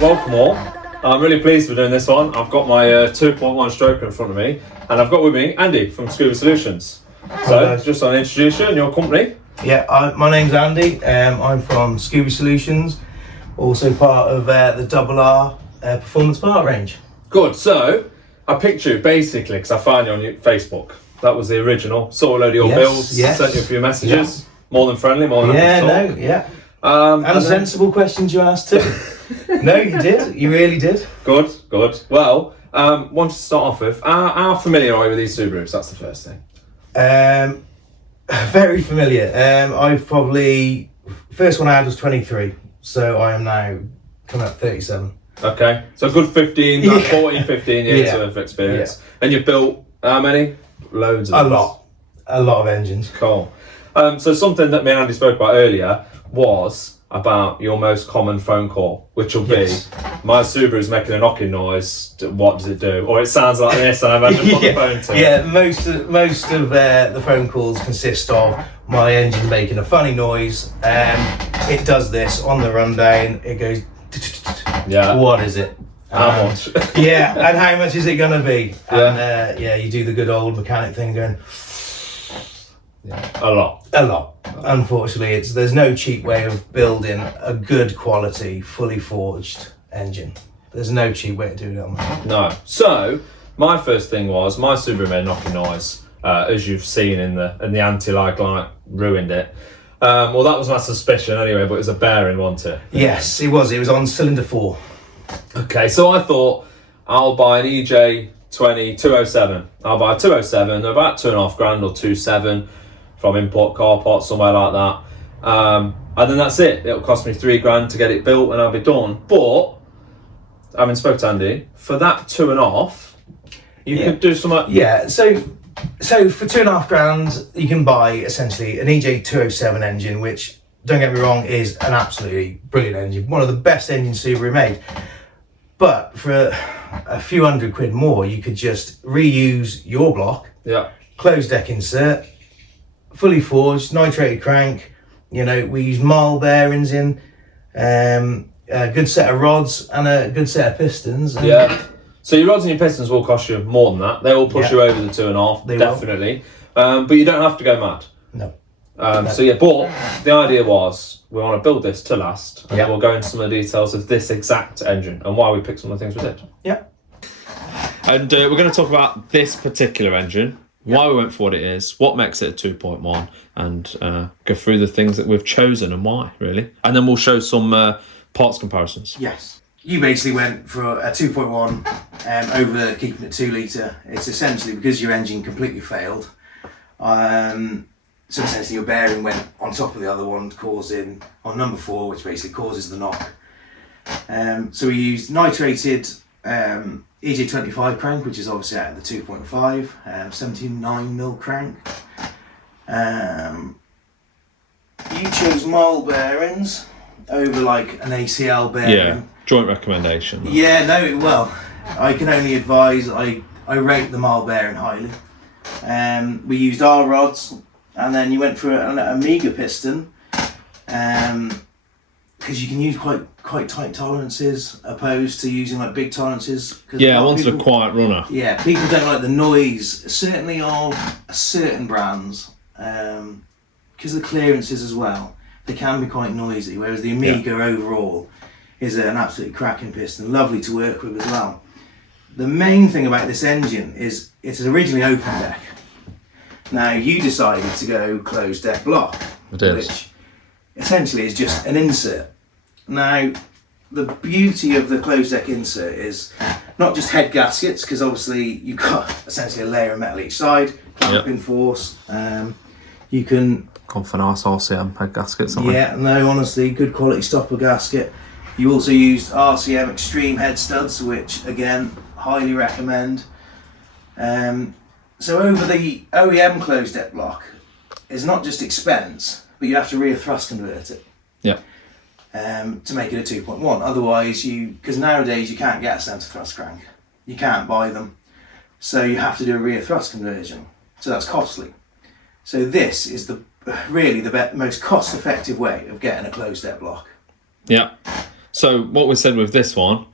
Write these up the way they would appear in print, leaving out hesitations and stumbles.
welcome all. I'm really pleased we're doing this one. I've got my 2.1 stroker in front of me, and I've got with me Andy from Scooby Solutions. So, just want to introduce you and your company. Yeah, my name's Andy. I'm from Scooby Solutions, also part of the R Performance Part range. Good. So, I picked you basically because I found you on your Facebook. That was the original. Saw a load of your builds, sent you a few messages. Yeah. More than friendly, more than happy to talk. And sensible questions you asked too. No, you did. You really did. Good. Well, wanted to start off with, how familiar are you with these Subarus? That's the first thing. Very familiar. I've probably, first one I had was 23, so I am now coming up 37. Okay, so a good 15 years of experience. Yeah. And you've built how many? Loads of them. A lot of engines. Cool. So something that me and Andy spoke about earlier was about your most common phone call, which will be, my Subaru's making a knocking noise, what does it do? Or it sounds like this, and I imagine on the phone too. Yeah, most of the phone calls consist of my engine making a funny noise. It does this on the rundown, it goes, yeah. What is it? How much? Yeah, and how much is it going to be? And you do the good old mechanic thing going... Yeah, a lot. Unfortunately, there's no cheap way of building a good quality, fully forged engine. There's no cheap way to do it on that. No. So, my first thing was, my Subaru made a knocking noise, as you've seen in the anti-lag light ruined it. Well, that was my suspicion anyway, but it was a bearing, wasn't it? Yes, it was. It was on cylinder 4. Okay, so I thought, I'll buy an EJ20 207. I'll buy a 207, about £2,500 or 2.7. From import car parts, somewhere like that, and then that's it. It'll cost me £3,000 to get it built, and I'll be done. But having spoke to Andy, for that 2.5, you could do something. Yeah. So for £2,500, you can buy essentially an EJ207 engine, which, don't get me wrong, is an absolutely brilliant engine, one of the best engines Subaru made. But for a few £100 more, you could just reuse your block, closed deck insert, fully forged, nitrated crank. You know, we use marl bearings in, a good set of rods and a good set of pistons. So your rods and your pistons will cost you more than that. They will push you over the 2.5, definitely. But you don't have to go mad. No. But the idea was, we want to build this to last, and then we'll go into some of the details of this exact engine and why we picked some of the things we did. Yeah. And we're going to talk about this particular engine. Why we went for what it is, what makes it a 2.1, and go through the things that we've chosen and why, really. And then we'll show some parts comparisons. Yes. You basically went for a 2.1 over keeping it 2 litre. It's essentially because your engine completely failed. So essentially your bearing went on top of the other one, causing, on number 4, which basically causes the knock. So we used nitrated EJ20 crank, which is obviously out of the 2.5, 79mm crank. You chose marl bearings over like an ACL bearing. Yeah, joint recommendation. Yeah, no, well, I can only advise, I rate the marl bearing highly. We used our rods, and then you went for an Amiga piston, because you can use quite tight tolerances opposed to using like big tolerances. Yeah, I wanted a quiet runner. Yeah, people don't like the noise, certainly of certain brands, because the clearances as well, they can be quite noisy, whereas the Amiga overall is an absolutely cracking piston, lovely to work with as well. The main thing about this engine is it's originally open deck. Now you decided to go closed deck block, which essentially is just an insert. Now, the beauty of the closed deck insert is not just head gaskets, because obviously you've got essentially a layer of metal each side, clamping force. You can... Gone for nice RCM head gaskets, honestly, good quality stopper gasket. You also used RCM Extreme head studs, which again, highly recommend. So over the OEM closed deck block, it's not just expense, but you have to rear thrust convert it. To make it a 2.1. Otherwise, because nowadays you can't get a centre thrust crank. You can't buy them. So you have to do a rear thrust conversion. So that's costly. So this is really the most cost effective way of getting a closed deck block. Yeah. So what we said with this one,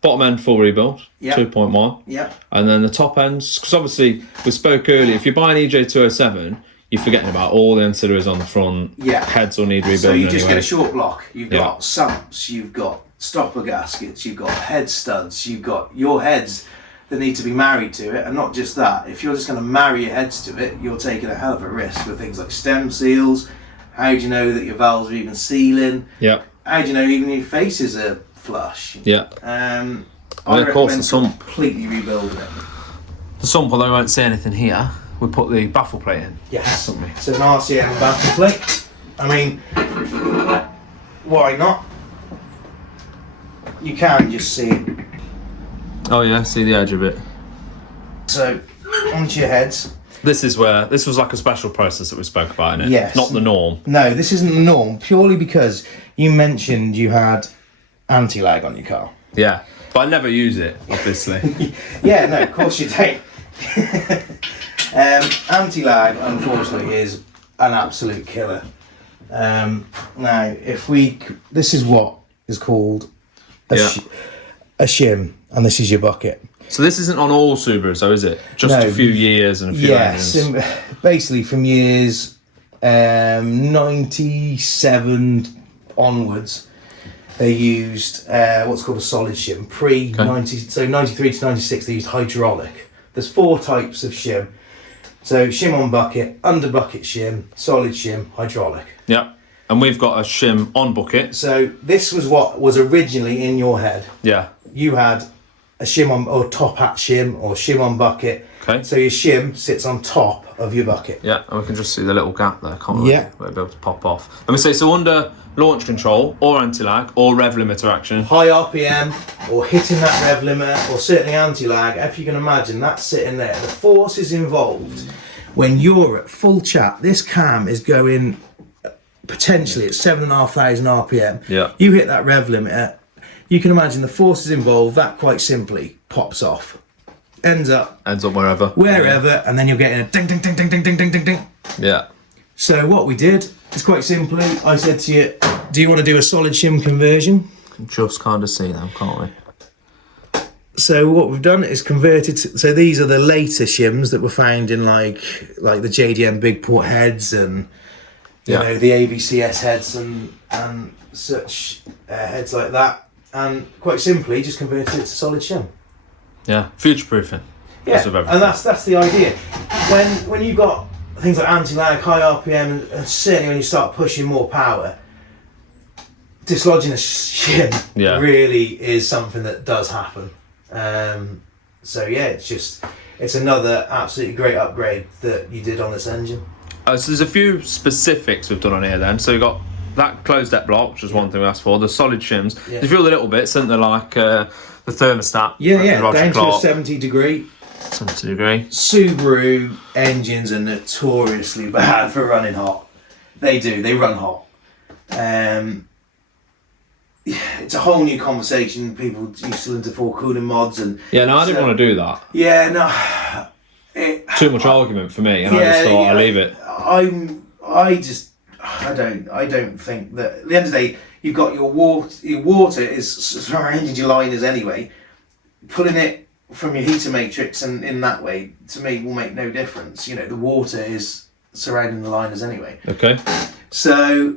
bottom end full rebuild, 2.1. Yeah. And then the top ends, because obviously we spoke earlier, if you're buying EJ207, you're forgetting about all the ancillaries on the front. Yeah. Heads will need rebuilding. So you just anyway. get a short block. You've got sumps, you've got stopper gaskets, you've got head studs, you've got your heads that need to be married to it, and not just that. If you're just going to marry your heads to it, you're taking a hell of a risk with things like stem seals. How do you know that your valves are even sealing? Yeah. How do you know even your faces are flush? Yeah. I of course, recommend the sump. completely rebuilding it. The sump, although I won't see anything here, we put the baffle plate in. Yes. Don't we? So an RCM baffle plate. I mean, why not? You can just see it. Oh yeah, see the edge of it. So onto your heads. This was like a special process that we spoke about, innit? Yes. Not the norm. No, this isn't the norm, purely because you mentioned you had anti-lag on your car. Yeah. But I never use it, obviously. Yeah, no, of course you don't. Anti-lag, unfortunately, is an absolute killer. Now, this is what is called a shim, and this is your bucket. So this isn't on all Subarus, though, is it? Just a few years and a few engines. Basically from years 97 onwards, they used what's called a solid shim. So 93 to 96, they used hydraulic. There's 4 types of shim. So shim on bucket, under bucket shim, solid shim, hydraulic. Yeah. And we've got a shim on bucket. So this was what was originally in your head. Yeah. You had a shim on, or top hat shim, or shim on bucket. Okay. So your shim sits on top of your bucket. Yeah, and we can just see the little gap there, can't we? Yeah. We'll be able to pop off. Let me say, so under launch control, or anti-lag, or rev limiter action. High RPM, or hitting that rev limit, or certainly anti-lag, if you can imagine, that's sitting there. The force is involved. When you're at full chat, this cam is going potentially at 7,500 RPM. Yeah. You hit that rev limiter, you can imagine the forces involved, that quite simply pops off. Ends up wherever. And then you're getting a ding, ding, ding, ding, ding, ding, ding, ding, ding. Yeah. So what we did is quite simply, I said to you, do you want to do a solid shim conversion? Just kind of see them, can't we? So what we've done is converted, so these are the later shims that were found in like the JDM big port heads and you know, the AVCS heads and such heads like that. And quite simply, just converted it to solid shim. Yeah, future proofing. Yeah, and that's the idea. When you've got things like anti-lag, high RPM, and certainly when you start pushing more power, dislodging a shim really is something that does happen. So yeah, it's another absolutely great upgrade that you did on this engine. So there's a few specifics we've done on here then. So we've got that closed deck block, which was one thing we asked for. The solid shims. Yeah. They feel the little bits, aren't they? Like the thermostat. Down to a 70 degree. 70 degree. Subaru engines are notoriously bad for running hot. They run hot. It's a whole new conversation. People used to into full cooling mods and I didn't want to do that. Yeah, no. Too much argument for me, and I just thought I'll leave it. I don't think that at the end of the day you've got your water is surrounding your liners anyway. Pulling it from your heater matrix and in that way, to me, will make no difference. You know, the water is surrounding the liners anyway. Okay. So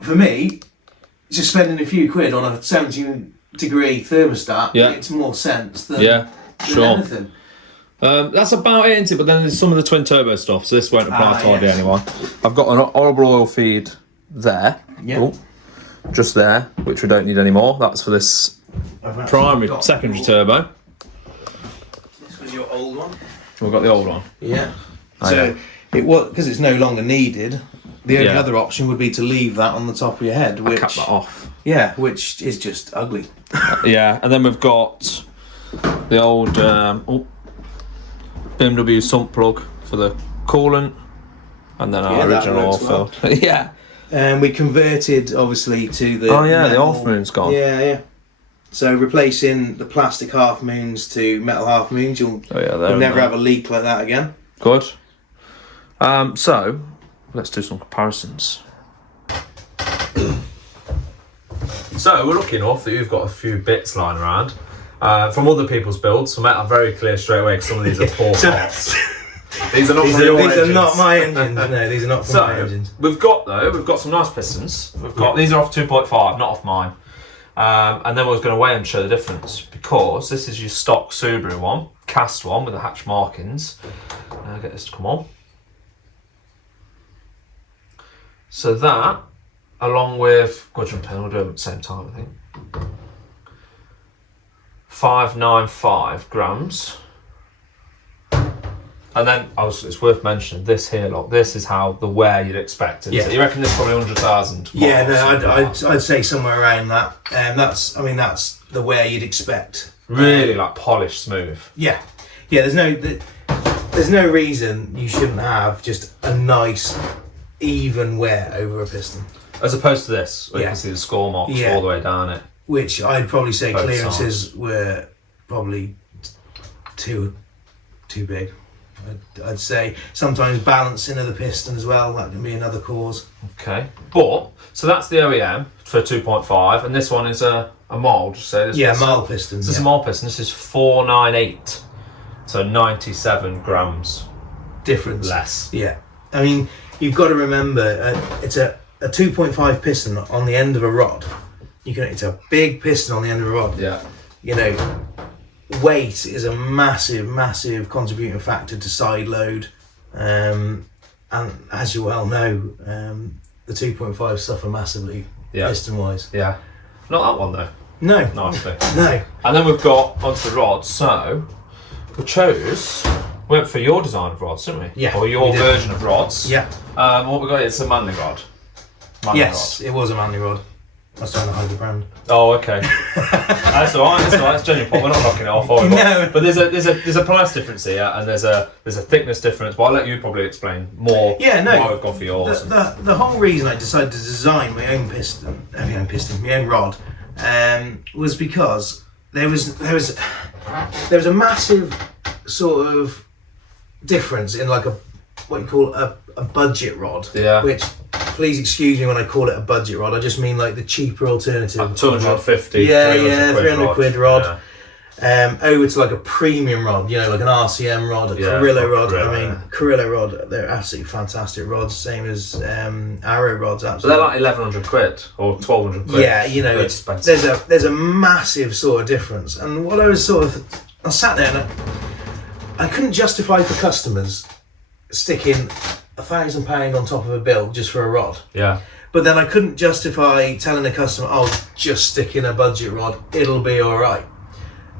for me, just spending a few quid on a 70 degree thermostat makes more sense than anything. That's about it, isn't it? But then there's some of the twin turbo stuff, so this won't apply to hardly anyone. I've got an horrible oil feed there. Yeah. Just there, which we don't need anymore. That's for this secondary turbo. This was your old one? We've got the old one. Yeah. So it was, because it's no longer needed, the only other option would be to leave that on the top of your head, which cap that off. Yeah, which is just ugly. And then we've got the old BMW sump plug for the coolant, and then our original oil filled. And we converted obviously to the the metal, half moon's gone. So replacing the plastic half moons to metal half moons, you'll never have a leak like that again. Good. So let's do some comparisons. So we're lucky enough that you've got a few bits lying around from other people's builds. So I'm very clear straight away because some of these are poor parts. These are not from your engines. These are not my engines. No, these are not from my engines. We've got some nice pistons. These are off 2.5, not off mine. And then we're going to weigh and show the difference because this is your stock Subaru one, cast one with the hatch markings. Get this to come on. So that, along with gudgeon pin, we'll do them at the same time, I think. 595 grams. And then it's worth mentioning this here, look. This is how the wear you'd expect. Yeah. So you reckon this is probably 100,000? Yeah, no, I'd say somewhere around that. That's the wear you'd expect. Really, like polished, smooth. Yeah. There's no reason you shouldn't have just a nice, even wear over a piston. As opposed to this, where you can see the score marks all the way down it. Which I'd probably say both clearances were probably too big. I'd say sometimes balancing of the piston as well, that can be another cause. Okay, so that's the OEM for 2.5, and this one is a mild. Say this. Yeah, mild piston. This is a mild piston. This is 498, so 97 grams difference less. Yeah, I mean you've got to remember it's a 2.5 piston on the end of a rod. It's a big piston on the end of a rod. Yeah. Weight is a massive contributing factor to side load, and as you well know, the 2.5 suffer massively piston wise. Yeah, not that one though. No, nicely. No. And then we've got onto the rods. So we went for your design of rods, didn't we? Yeah. Or your version of rods. Yeah. What we got? It's a Manley rod. Yes, it was a Manley rod. I was trying to hide the brand. Oh, okay. That's all right. That's genuine pot. We're not knocking it off, are we? No. But there's a price difference here, and there's a thickness difference. But I'll let you probably explain more. Yeah, no. Why we've gone for yours. The whole reason I decided to design my own rod, was because there was a massive sort of difference in like what you call a budget rod. Yeah. Which, please excuse me when I call it a budget rod. I just mean like the cheaper alternative. Like 250. 300 quid rod. Over to like a premium rod, like an RCM rod, Carrillo rod. Carrillo rod, they're absolutely fantastic rods, same as Arrow rods. Absolutely. But they're like 1,100 quid or 1,200 quid. Yeah, there's a massive sort of difference. And what I sat there and I couldn't justify for customers sticking £1,000 on top of a bill just for a rod. Yeah. But then I couldn't justify telling a customer, just stick in a budget rod, it'll be all right.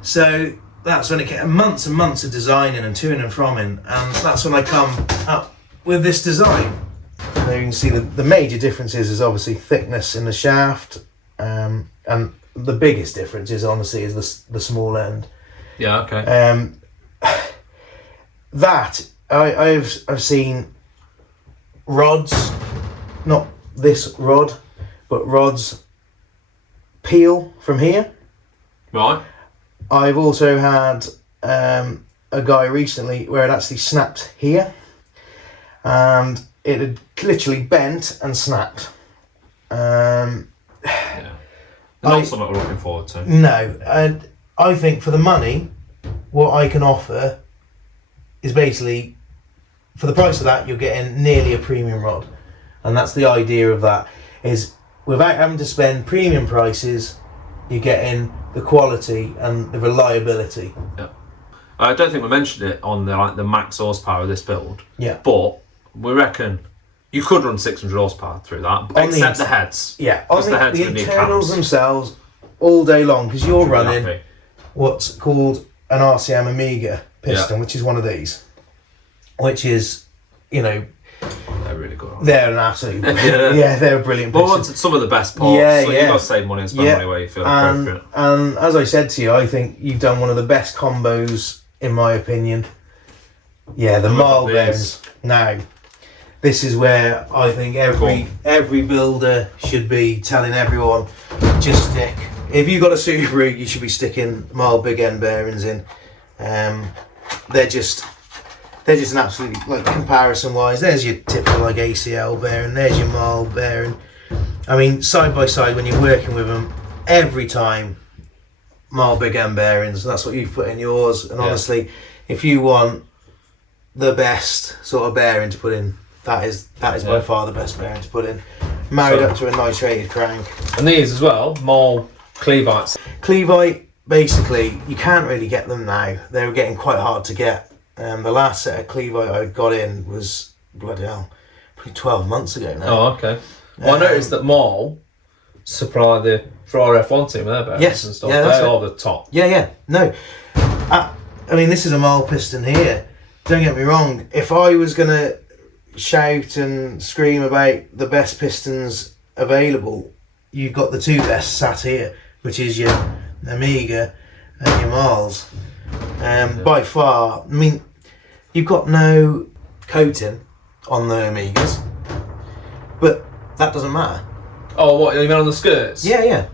So that's when it came, months and months of designing and to and from in, and that's when I come up with this design. There you can see the major differences is obviously thickness in the shaft, and the biggest difference is honestly is the small end. Yeah. Okay. That I've seen rods, not this rod, but rods peel from here. Right. I've also had a guy recently where it actually snapped here, and it had literally bent and snapped. Not something we're looking forward to. No, and I think for the money, what I can offer is basically, for the price of that, you're getting nearly a premium rod. And that's the idea of that, is without having to spend premium prices, you're getting the quality and the reliability. Yeah. I don't think we mentioned it on the max horsepower of this build. Yeah. But we reckon you could run 600 horsepower through that, except the heads. Yeah. On the internals cams themselves, all day long, because you're running what's called an RCM Amiga piston, which is one of these, which is, they're really good. They're an absolute, they're a brilliant piston. But once it's some of the best parts, so you've got to save money and spend money where you feel appropriate. And as I said to you, I think you've done one of the best combos, in my opinion. Yeah, the mild bearings. Now, this is where I think every builder should be telling everyone, just stick. If you've got a Subaru, you should be sticking mild big end bearings in. They're just an absolute, like, comparison wise, there's your typical like ACL bearing, there's your mild bearing. I mean, side by side when you're working with them, every time mile big end bearings. That's what you've put in yours. And honestly, if you want the best sort of bearing to put in, that is by far the best bearing to put in. Married up to a nitrated crank. And these as well, Mole Clevites. Clevite, basically, you can't really get them now. They're getting quite hard to get. The last set of Clevite I got in was, bloody hell, probably 12 months ago now. Oh, okay. Well, I noticed that Mole supply the Ferrari F1 team with their bearings and stuff. They are the top. Yeah. No. I mean, this is a Mole piston here. Don't get me wrong. If I was going to shout and scream about the best pistons available, you've got the two best sat here, which is your Amiga and your Miles. By far, I mean, you've got no coating on the Amigas, but that doesn't matter. Oh, what, you mean on the skirts? Yeah.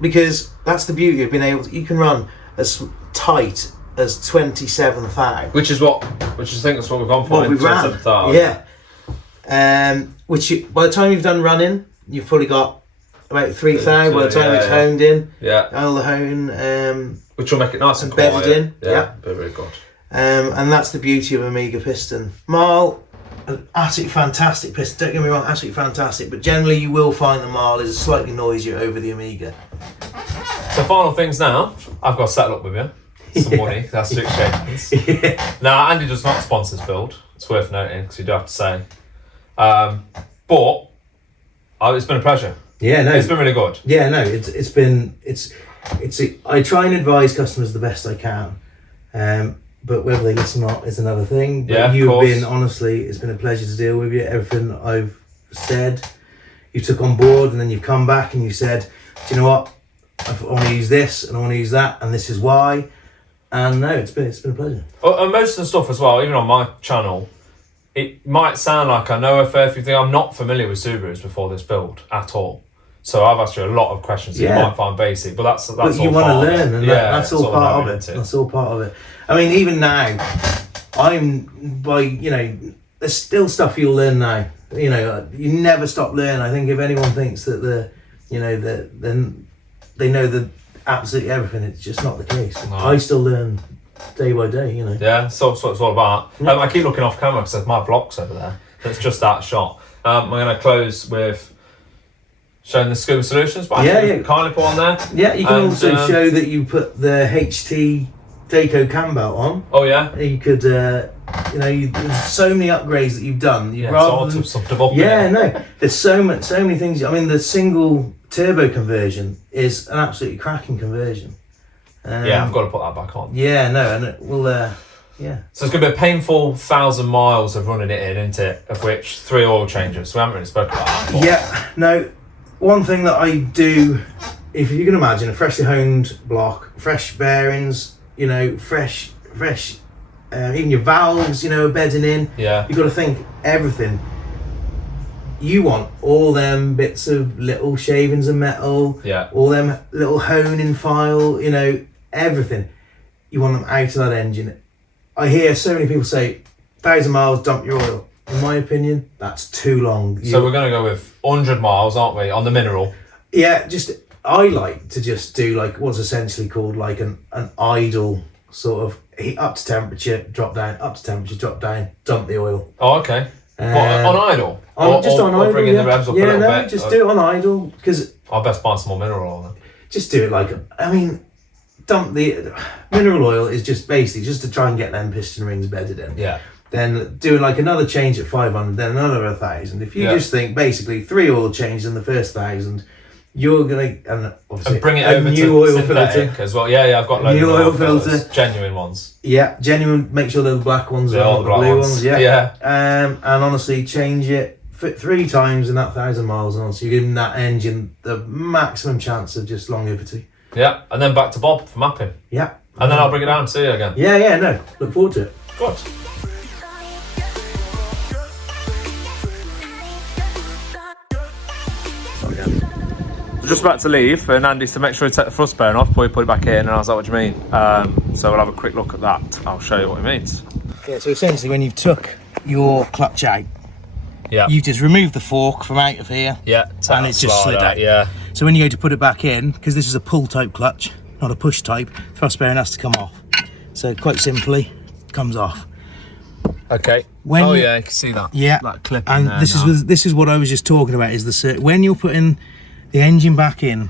Because that's the beauty of being able to, you can run as tight as 27,000. Which is I think that's what we've gone for. What we've ran. Yeah. Which by the time you've done running, you've probably got about 3,000 by the time it's honed in. Yeah. All the hone. Which will make it nice and bedded quiet. in. Yeah. Very good. And that's the beauty of Amiga piston. Marl, an absolutely fantastic piston. Don't get me wrong, absolutely fantastic. But generally, you will find the Marl is slightly noisier over the Amiga. So final things now. I've got to settle up with you. Some money. That's to exchange. Now, Andy does not sponsor this build. It's worth noting because you do have to say. But it's been a pleasure. Yeah, no, it's been really good. Yeah, no, it's been I try and advise customers the best I can, but whether they listen or not is another thing. But you've been, honestly, it's been a pleasure to deal with you. Everything I've said, you took on board, and then you've come back and you said, do you know what? I want to use this and I want to use that, and this is why. And no, it's been a pleasure. And most of the stuff as well, even on my channel, it might sound like I know a fair few things. I'm not familiar with Subarus before this build at all. So I've asked you a lot of questions that you might find basic, but that's but you all want to part learn, and that's all part of it. Into. That's all part of it. I mean, even now, there's still stuff you'll learn now. You know, you never stop learning. I think if anyone thinks that they know the absolutely everything, it's just not the case. No. I still learn day by day, you know. Yeah, so that's what it's all about. I keep looking off camera because there's my block's over there. That's just that shot. I'm going to close with showing the Scooby Solutions, but kindly put on there. Yeah, you can also show that you put the HT Daco cam belt on. Oh yeah. You could, there's so many upgrades that you've done. There's so many things. I mean, the single turbo conversion is an absolutely cracking conversion. I've got to put that back on. Yeah, no, and it will. So it's going to be a painful 1,000 miles of running it in, isn't it? Of which 3 oil changes. So we haven't really spoken about that before. Yeah, no. One thing that I do, if you can imagine, a freshly honed block, fresh bearings, fresh, even your valves, bedding in. Yeah. You've got to think everything. You want all them bits of little shavings of metal, all them little honing file, everything. You want them out of that engine. I hear so many people say, 1,000 miles, dump your oil. In my opinion, that's too long. So we're going to go with 100 miles, aren't we, on the mineral? Yeah, I like to just do like what's essentially called like an idle sort of heat up to temperature, drop down, up to temperature, drop down, dump the oil. Oh, okay. On idle? On idle, bring in the revs up a little bit? Just do it on idle, because I'll best buy some more mineral oil then. Just do it dump the mineral oil is just basically just to try and get them piston rings bedded in. Yeah. Then do like another change at 500, then another 1,000. If you just think basically 3 oil changes in the first 1,000, you're gonna and bring it over new to oil synthetic filter as well. Yeah, I've got loads new of oil filter, genuine ones. Yeah, genuine. Make sure they're the black ones, all the blue ones. Yeah. And honestly, change it 3 times in that 1,000 miles on, so you're giving that engine the maximum chance of just longevity. Yeah, and then back to Bob for mapping. Yeah. And then I'll bring it down and see you again. Yeah, no. Look forward to it. Good. We're just about to leave, and Andy's to make sure he take the thrust bearing off before he put it back in, and I was like, what do you mean? So we'll have a quick look at that. I'll show you what it means. Yeah, so essentially when you've took your clutch out, you just remove the fork from out of here. Yeah, and it's just slid out. Yeah. So when you go to put it back in, because this is a pull type clutch, not a push type, thrust bearing has to come off. So quite simply, comes off. Okay. When yeah, I can see that. Yeah. That clip. And this is what I was just talking about, is when you're putting the engine back in,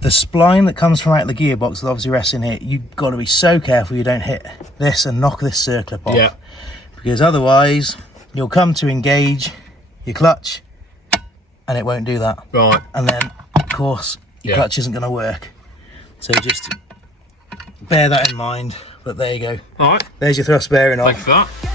the spline that comes from out the gearbox that obviously rests in here, you've got to be so careful you don't hit this and knock this circlip off. Yeah. Because otherwise you'll come to engage your clutch and it won't do that. Right. And then of course your clutch isn't going to work. So just bear that in mind. But there you go. All right. There's your thrust bearing off. Thanks for that.